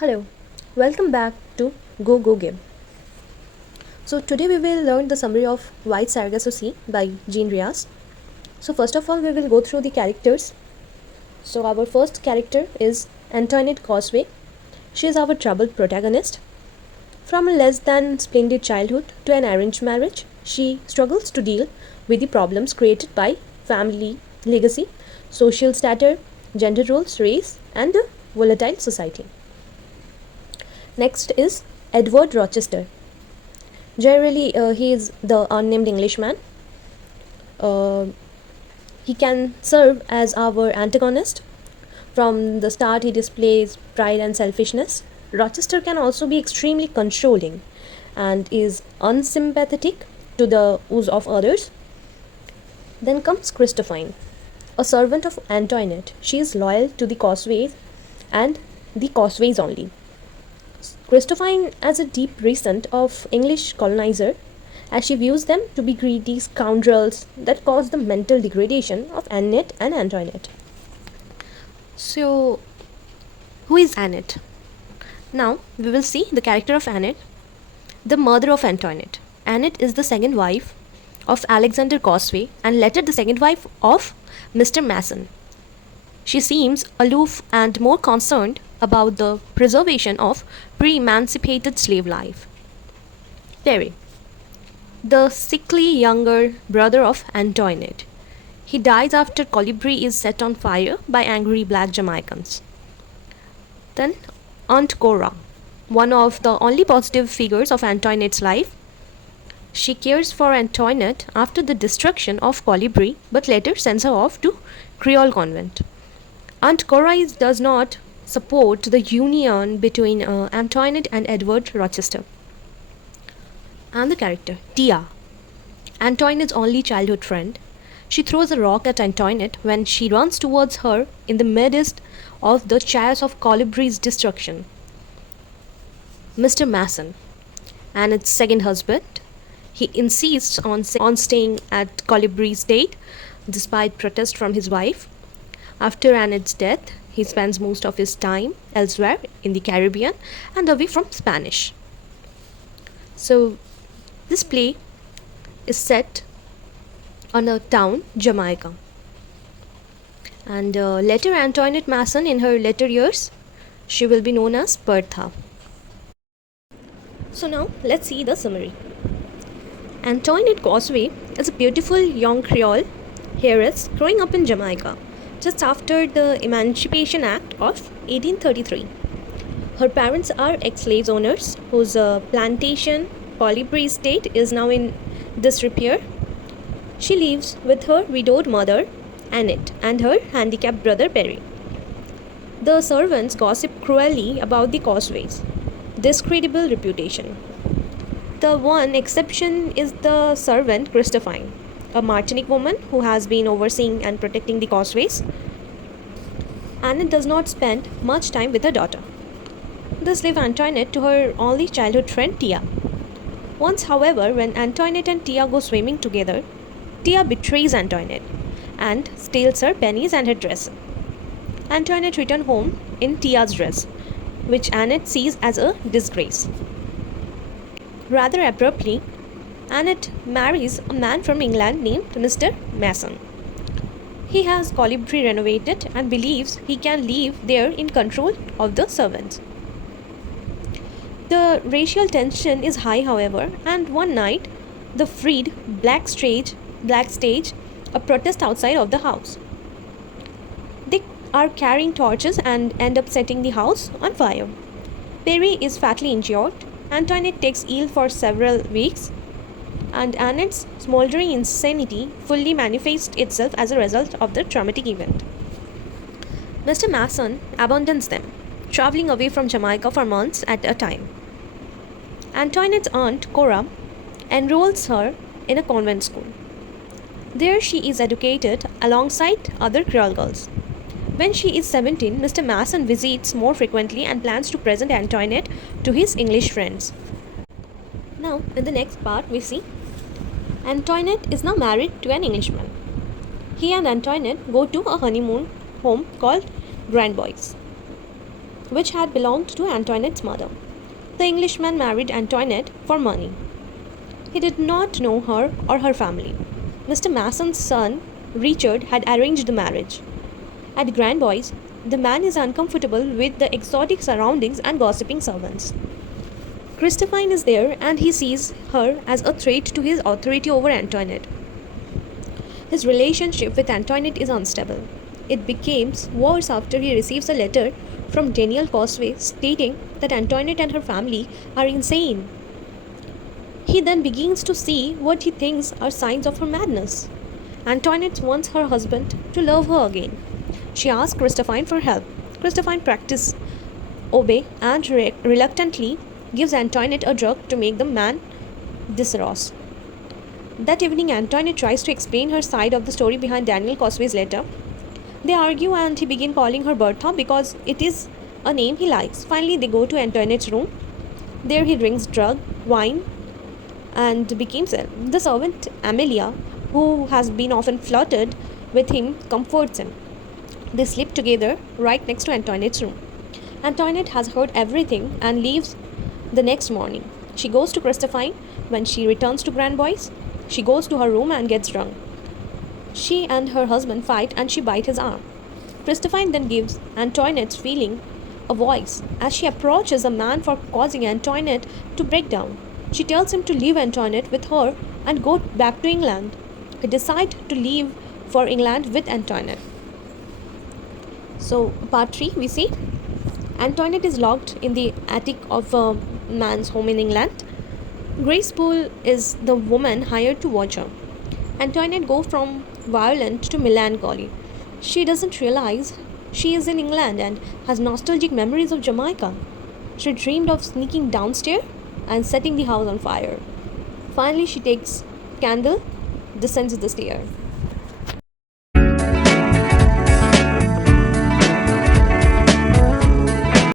Hello, welcome back to Go-Gib. So today we will learn the summary of Wide Sargasso Sea by Rhys. So first of all we will go through the characters. So our first character is Antoinette Causeway. She is our troubled protagonist. From a less than splendid childhood to an arranged marriage, she struggles to deal with the problems created by family, legacy, social status, gender roles, race, and a volatile society. Next is Edward Rochester. Generally, he is the unnamed Englishman. Uh, he can serve as our antagonist. From the start, he displays pride and selfishness. Rochester can also be extremely controlling and is unsympathetic to the views of others. Then comes Christophine, a servant of Antoinette. She is loyal to the Causeways and the Causeways only. Christophine as a deep resent of English colonizer, as she views them to be greedy scoundrels that cause the mental degradation of Annette and Antoinette. So, who is Annette? Now, we will see the character of Annette, the mother of Antoinette. Annette is the second wife of Alexander Causeway and later the second wife of Mr. Mason. She seems aloof and more concerned about the preservation of pre-emancipated slave life. Perry, the sickly younger brother of Antoinette. He dies after Colibri is set on fire by angry black Jamaicans. Then Aunt Cora, one of the only positive figures of Antoinette's life. She cares for Antoinette after the destruction of Colibri but later sends her off to Creole convent. Aunt Cora does not support the union between Antoinette and Edward Rochester. And the character, Tia, Antoinette's only childhood friend. She throws a rock at Antoinette when she runs towards her in the midst of the chaos of Colibri's destruction. Mr. Mason, Annette's second husband. He insists on staying at Colibri's date despite protest from his wife. After Annette's death, he spends most of his time elsewhere in the Caribbean and away from Spanish. So, this play is set on a town, Jamaica. And later Antoinette Mason, in her later years, she will be known as Bertha. So now, let's see the summary. Antoinette Causeway is a beautiful young Creole heiress growing up in Jamaica just after the Emancipation Act of 1833. Her parents are ex-slave owners whose plantation, Colibri Estate, is now in disrepair. She lives with her widowed mother, Annette, and her handicapped brother, Perry. The servants gossip cruelly about the Causeways' discreditable reputation. The one exception is the servant Christophine, a Martinique woman who has been overseeing and protecting the Causeways. Annette does not spend much time with her daughter. Thus leaves Antoinette to her only childhood friend Tia. Once, however, when Antoinette and Tia go swimming together, Tia betrays Antoinette and steals her pennies and her dress. Antoinette returns home in Tia's dress, which Annette sees as a disgrace. Rather abruptly, Annette marries a man from England named Mr. Mason. He has Colibri renovated and believes he can live there in control of the servants. The racial tension is high, however, and one night, the freed stage a protest outside of the house. They are carrying torches and end up setting the house on fire. Perry is fatally injured. Antoinette takes ill for several weeks, and Annette's smoldering insanity fully manifests itself as a result of the traumatic event. Mr. Mason abandons them, traveling away from Jamaica for months at a time. Antoinette's aunt, Cora, enrolls her in a convent school. There she is educated alongside other Creole girls. When she is 17, Mr. Mason visits more frequently and plans to present Antoinette to his English friends. Now, in the next part, we see Antoinette is now married to an Englishman. He and Antoinette go to a honeymoon home called Grand Boys. which had belonged to Antoinette's mother. The Englishman married Antoinette for money. He did not know her or her family. Mr. Mason's son, Richard, had arranged the marriage. At Grand Boys, the man is uncomfortable with the exotic surroundings and gossiping servants. Christophine is there and he sees her as a threat to his authority over Antoinette. His relationship with Antoinette is unstable. It becomes worse after he receives a letter from Daniel Cosway stating that Antoinette and her family are insane. He then begins to see what he thinks are signs of her madness. Antoinette wants her husband to love her again. She asks Christophine for help. Christophine practices obey and reluctantly gives Antoinette a drug to make the man disarouse. That evening, Antoinette tries to explain her side of the story behind Daniel Cosway's letter. They argue and he begins calling her Bertha because it is a name he likes. Finally, they go to Antoinette's room. There he drinks drug, wine, and becomes ill. The servant Amelia, who has been often flirted with him, comforts him. They sleep together right next to Antoinette's room. Antoinette has heard everything and leaves the next morning. She goes to Christophine. When she returns to Grand Boys, she goes to her room and gets drunk. She and her husband fight and she bites his arm. Christophine then gives Antoinette's feeling a voice as she approaches a man for causing Antoinette to break down. She tells him to leave Antoinette with her and go back to England. He decides to leave for England with Antoinette. So, part 3, we see Antoinette is locked in the attic of a man's home in England. Grace Poole is the woman hired to watch her. Antoinette goes from violent to melancholy. She doesn't realize she is in England and has nostalgic memories of Jamaica. She dreamed of sneaking downstairs and setting the house on fire. Finally, she takes candle, descends the stair.